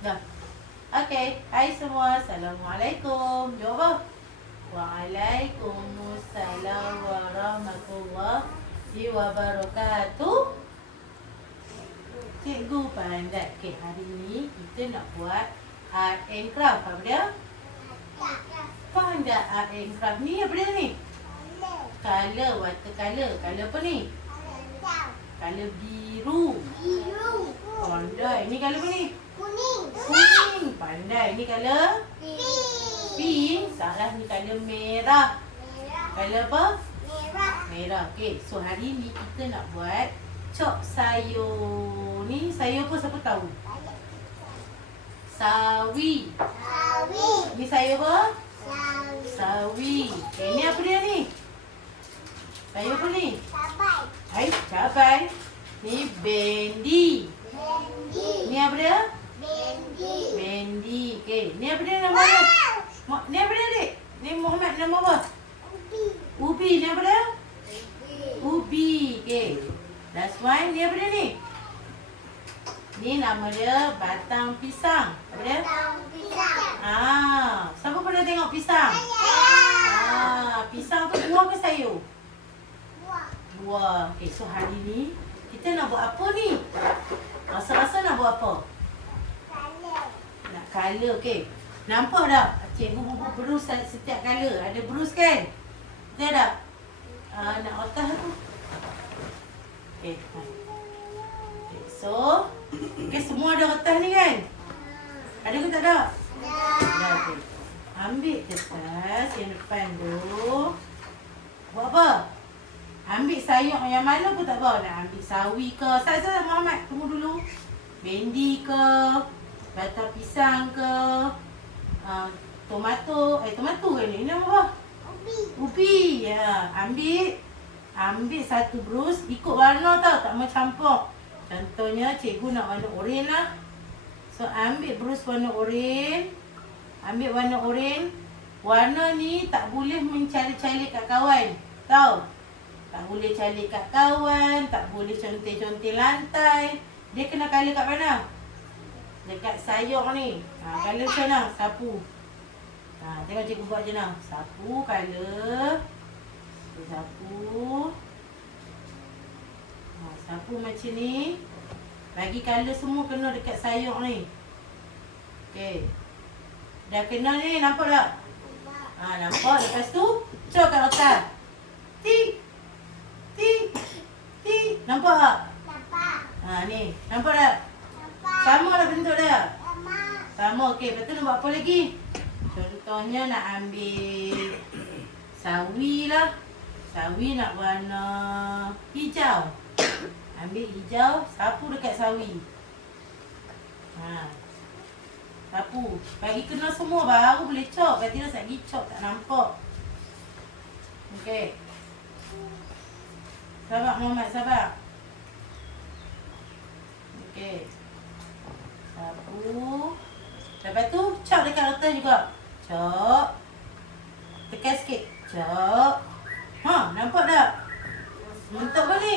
Dah. Okey. Hai semua. Assalamualaikum. Jawab apa? Waalaikumsalam warahmatullahi wabarakatuh. Cikgu pandai. Okey, hari ni kita nak buat art and craft. Apa dia? Pandai art and craft ni apa dia ni? Color, watercolor. Color apa ni? Color biru. Pandai. Ni color apa ni? Kuning. Pandai. Ni color? Pink. Salah, ni color merah. Color apa? Merah. Okey, so hari ni kita nak buat chop sayur. Ni sayur apa siapa tahu? Sawi. Ni sayur apa? Sawi. Okay, ni apa dia ni? Sayur apa ni? Hai, cabai. Ni bendi. Ni apa dia? Bendi. Okay, ni apa dia nama dia? Ni apa dia, adik? Ni Muhammad nama apa? Ubi. Ni apa dia? Ubi. Okay. Last one. Ni apa dia ni? Ni nama dia batang pisang. Apa dia? Siapa pernah tengok pisang? Pisang tu buah ke sayur? Buah. Okay, so hari ni kita nak buat apa ni? Rasa-rasa nak buat apa? Nak color, okay. Nampak tak? Cikgu berus setiap color. Ada berus kan? Kita tak? Nak otak tu. Okay. Okay, so okay, semua ada otak ni kan? Ada ke tak ada? Dah. Okay. Ambil kertas yang depan tu. Buat apa? Ambil sayur yang mana pun tak apa. Nak ambil sawi ke? Saya Muhammad, tunggu dulu. Bendi ke? Batang pisang ke? Tomato ke ni? Ini apa? Ubi. Ya, ambil satu brus, ikut warna tau, tak mau campur. Contohnya cikgu nak warna oranye lah. So ambil brus warna oranye. Ambil warna oranye. Warna ni tak boleh mencari-cari kat kawan. Tahu? Tak boleh cari kat kawan, tak boleh conteng-conteng lantai. Dia kena color kat mana? Dekat sayur ni. Color macam mana? Sapu. Tengok cikgu buat je nak. Sapu color. Sapu. Sapu macam ni. Bagi color semua kena dekat sayur ni. Okey. Dah kena ni, nampak tak? Nampak. Lepas tu, cok kat otak. Tik. Nampak tak? Ni. Nampak tak? Sama dah bentuk dah? Sama. Okey. Lepas tu nak buat apa lagi? Contohnya nak ambil sawi lah. Sawi nak warna hijau. Ambil hijau, sapu dekat sawi. Sapu. Bagi kena semua baru boleh cop. Kalau tidak sekejap cop tak nampak. Okey. Sabar Muhammad, sabar. Okey. Sapu. Lepas tu cop dekat rotan juga. Cop. Tekan sikit. Cop. Nampak tak? Bentuk apa ni?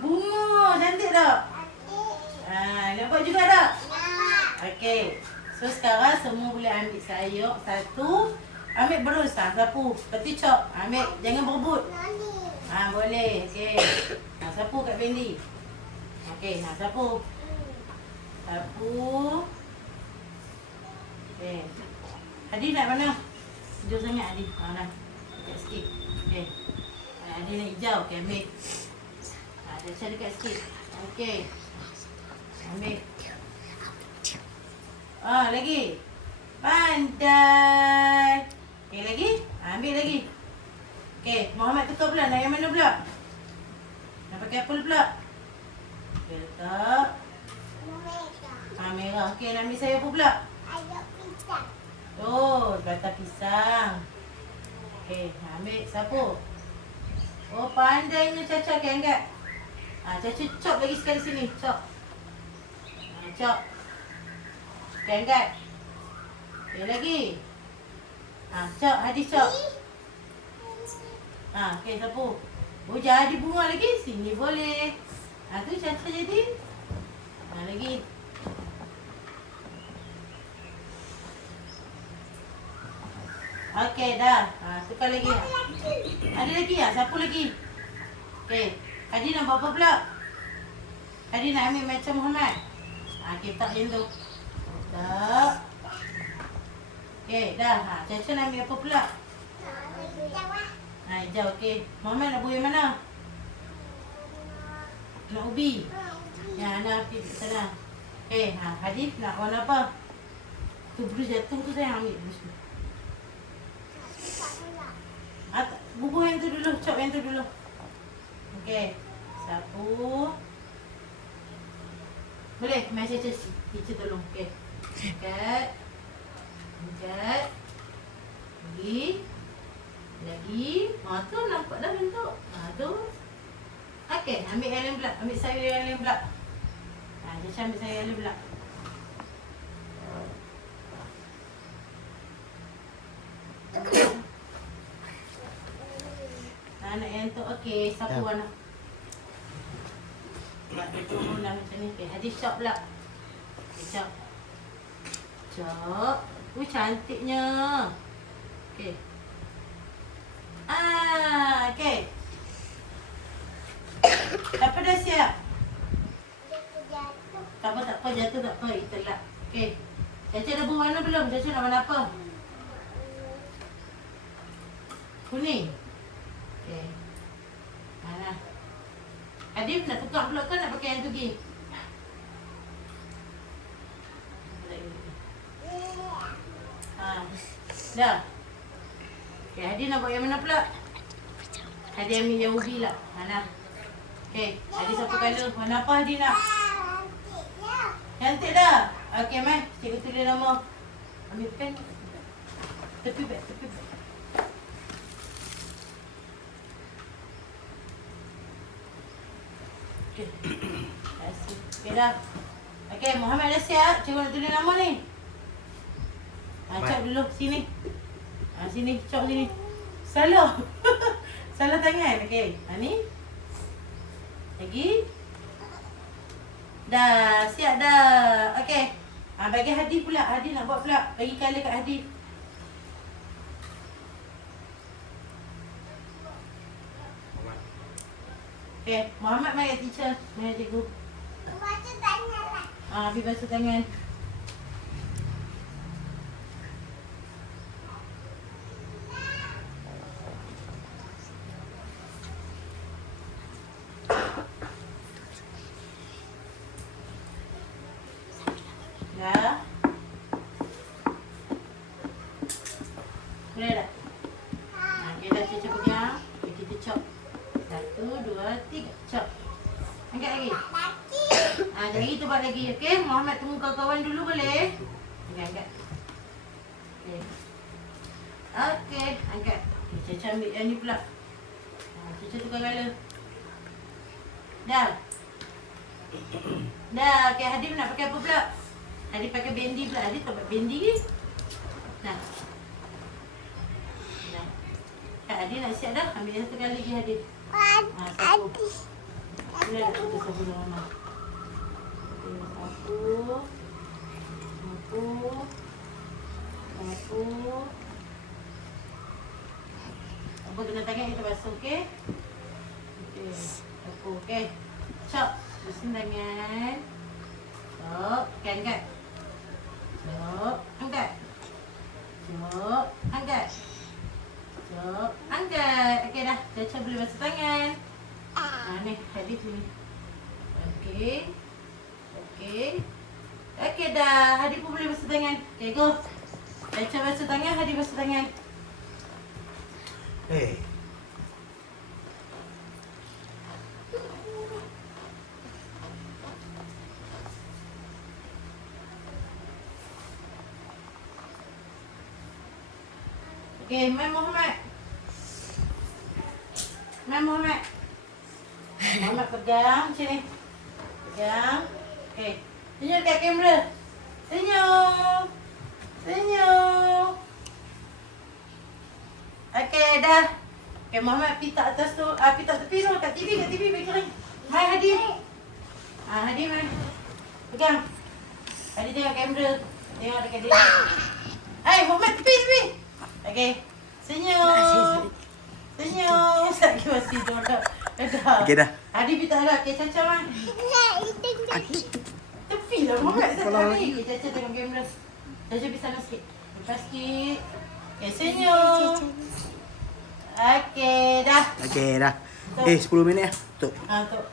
Bunga. Cantik tak? Nampak juga tak? Okey. So sekarang semua boleh ambil sayur satu. Ambil berus. Sapu. Lepas tu cop. Ambil. Jangan berebut. Boleh. Okey. Sapu kat bendi. Okey. Sapu. Sapu. Okey. Adi nak mana? Hijau sangat Adi. Nak. Dekat sikit. Okey. Adi nak hijau. Okey, ambil. Macam dekat sikit. Okey. Ambil. Lagi. Pandai. Okey, lagi. Ambil lagi. Okey, Muhammad tukar pula. Nak yang mana pula? Nak pakai apa pula? Okey, letak. Merah. Okey, nak ambil sayur apa pula? Batang pisang. Okey, ambil sapu. Pandainya Caca. Okey, angkat. Caca cop lagi sekali sini. Cop. Cop. Okey, angkat. Okey, lagi. Cop. Hadis cop. Okey, sapu. Jadi bunga lagi. Sini boleh. Tu Caca jadi. Lagi. Okey, dah. Tukar lagi. Ada lagi tak? Siapa lagi? Okey. Hadi nak buat apa pula? Hadi nak ambil macam Muhammad. Okey, tak macam tu. Tak. Okey, dah. Caca nak ambil apa pula? Hijau, okey. Muhammad nak buat yang mana? Nak ubi? Ya, nak pergi ke sana. Okey, Hadi nak warna apa? Tu blue jatuh tu saya ambil blue tu. Bubuh yang tu dulu, chop yang tu dulu. Okey. Sapu. Boleh, mai Caca teacher tolong. Okey. Angkat. Angkat. Lagi. Tu nampak dah bentuk. Tu. Okey, ambil yang lain pula. Ambil sayur yang lain pula. Caca ambil sayur yang lain pula. Anak yang tu okey, sapu warna. Buat tu lah macam ni. Okey, Hadi chop pula. Chop. Chop. Cantiknya. Okey. Okey. Apa dah siap? Tak apa, jatuh tak apa. Itulah. Okey. Caca dah berwarna belum? Caca nak warna apa? Kuning. Okey. Mana? Adif nak tukar pula ke nak pakai yang tu lagi? Dah. Okey, Hadi nak buat yang mana pula? Hadi ambil yang ubi lah. Mana? Okey, Hadi sapu colour. Warna apa Hadi nak? Cantik dah. Okey, mai. Cikgu tulis nama. Ambil pen. Tepi beg. Okey. Okey dah. Okey, Muhammad dah siap. Cikgu nak tulis nama ni. Cop dulu sini. Sini, cop sini. Salah. Salah tangan. Okey. Ni. Lagi. Dah, siap dah. Okey. Bagi Hadi pula. Hadi nak buat pula. Bagi colour kat Hadi. Okey, Muhammad mari teacher. Mari cikgu. Basuh tangan lah. Pergi basuh tangan. Dah. Boleh dah? Okey dah, Caca pegang. Kita chop. 1, 2, 3. Chop. Angkat lagi. Jari tu buat lagi. Okey, Muhammad tunggu kawan-kawan dulu boleh? Angkat. Okey. Okey, angkat. Okay, Caca ambil yang ni pula. Caca tukar colour. Dah. Dah. Okey, Hadi nak pakai apa pula? Hadi pakai bendi pula. Hadi tak buat bendi ke? Nah. Hadi nak siap dah. Ambil satu kali lagi Hadi. Sapu. Boleh tak kita sapu dengan Mama? Sapu. Apa kena tangan kita basuh, okey? Okey. Sapu, okey. Chop. Bersih tangan. Chop. Okey, angkat. Chop. Angkat. Chop. Angkat. Chop. Angkat. Okey dah. Caca boleh basuh tangan. Ni, Hadi sini. Okey. Okey dah. Hadi pun boleh basuh tangan. Okey, go. Caca basuh tangan, Hadi basuh tangan. Hey. Okey, Mai Muhammad. Muhammad pegang macam ni. Pegang. Okey. Senyum kat kamera. Senyum. Okey, dah. Okey, Muhammad pergi tak atas tu. Pergi tak tepi tu. Kat TV bagi kering. Mai Hadi. Hadi mai. Pegang. Hadi tengok kamera. Tengok dekat dia. Hai, Muhammad tepi. Okey. Senyum. Senyum. Sakit masih dah. Dah. Okey dah. Adi minta lah. Okey, Caca mah. Tepi lah Muhammad. Okey, Caca tengok kamera. Caca pergi sana sikit. Lepas sikit. Okey, senyum. Okey, dah. Okey dah. 10 minit lah. Tutup. Tutup.